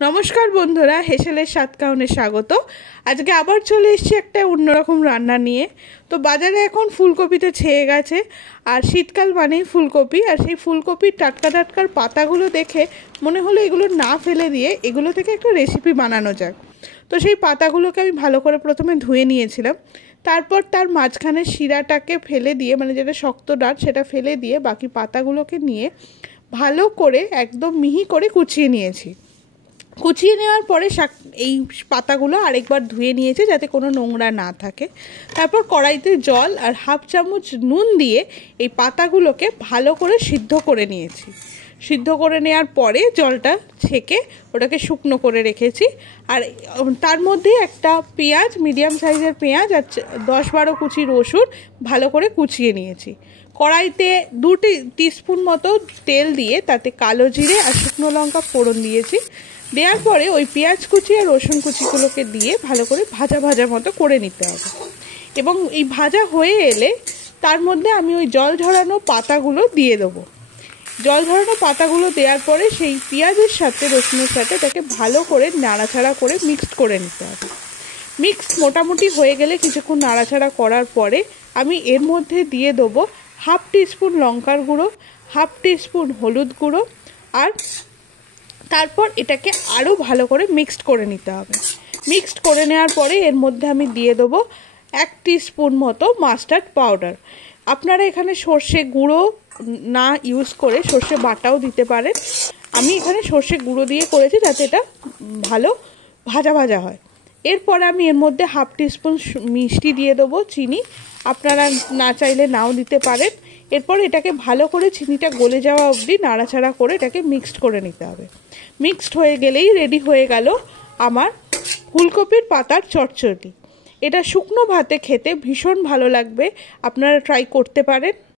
নমস্কার বন্ধুরা, হেসেলের সাতকাহনে স্বাগত। আজকে আবার চলে এসেছি একটা অন্যরকম রান্না নিয়ে। তো বাজারে এখন ফুলকপিতে ছেয়ে গেছে, আর শীতকাল মানেই ফুলকপি। আর সেই ফুলকপির টাটকা টাটকার পাতাগুলো দেখে মনে হলো এগুলো না ফেলে দিয়ে এগুলো থেকে একটা রেসিপি বানানো যাক। তো সেই পাতাগুলোকে আমি ভালো করে প্রথমে ধুয়ে নিয়েছিলাম। তারপর তার মাঝখানে শিরাটাকে ফেলে দিয়ে, মানে যেটা শক্ত ডাঁট সেটা ফেলে দিয়ে বাকি পাতাগুলোকে নিয়ে ভালো করে একদম মিহি করে কুচিয়ে নিয়েছি। কুচিয়ে নেওয়ার পরে এই পাতাগুলো আরেকবার ধুয়ে নিয়েছে যাতে কোনো নোংরা না থাকে। তারপর কড়াইতে জল আর হাফ চামচ নুন দিয়ে এই পাতাগুলোকে ভালো করে সিদ্ধ করে নিয়েছি। সিদ্ধ করে নেওয়ার পরে জলটা ছেঁকে ওটাকে শুকনো করে রেখেছি। আর তার মধ্যে একটা পেঁয়াজ, মিডিয়াম সাইজের পেঁয়াজ আর 10-12 কুচি রসুন ভালো করে কুচিয়ে নিয়েছি। কড়াইতে 2 টিস্পুন মতো তেল দিয়ে তাতে কালো জিরে আর শুকনো লঙ্কা ফোড়ন দিয়েছি। দেওয়ার পরে ওই পেঁয়াজ কুচি আর রসুন কুচিগুলোকে দিয়ে ভালো করে ভাজা ভাজা মতো করে নিতে হবে। এবং এই ভাজা হয়ে এলে তার মধ্যে আমি ওই জল ঝরানো পাতাগুলো দিয়ে দেবো। জল ঝরানো পাতাগুলো দেওয়ার পরে সেই পেঁয়াজের সাথে রসুনের সাথে তাকে ভালো করে নাড়াচাড়া করে মিক্সড করে নিতে হবে। মিক্সড মোটামুটি হয়ে গেলে কিছুক্ষণ নাড়াচাড়া করার পরে আমি এর মধ্যে দিয়ে দেবো হাফ টিস্পুন লঙ্কার গুঁড়ো, হাফ টিস্পুন হলুদ গুঁড়ো, আর তারপর এটাকে আরও ভালো করে মিক্সড করে নিতে হবে। মিক্সড করে নেওয়ার পরে এর মধ্যে আমি দিয়ে দেবো 1 টিস্পুন মতো মাস্টার্ড পাউডার। আপনারা এখানে সর্ষে গুঁড়ো না ইউজ করে সর্ষে বাটাও দিতে পারেন। আমি এখানে সর্ষে গুঁড়ো দিয়ে করেছি যাতে এটা ভালো ভাজা ভাজা হয়। এরপরে আমি এর মধ্যে হাফ টিস্পুন মিষ্টি দিয়ে দেবো, চিনি আপনারা না চাইলে নাও দিতে পারেন। এরপর এটাকে ভালো করে চিনিটা গলে যাওয়া অবধি নাড়াচাড়া করে এটাকে মিক্সড করে নিতে হবে। মিক্সড হয়ে গেলেই রেডি হয়ে গেল আমার ফুলকপির পাতার চচ্চড়ি। এটা শুকনো ভাতে খেতে ভীষণ ভালো লাগবে, আপনারা ট্রাই করতে পারেন।